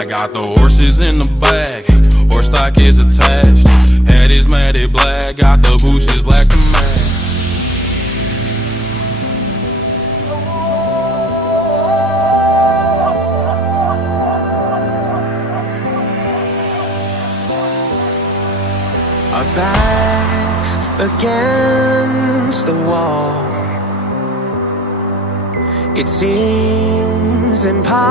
I got the horses in the back, horse stock is attached. Head is matted black, got the bushes black to match. Our backs against the wall. It seems impossible,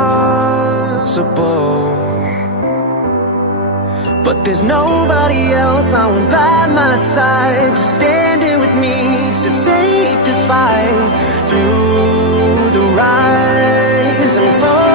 but there's nobody else I want by my side to stand here with me, to take this fight through the rise and fall.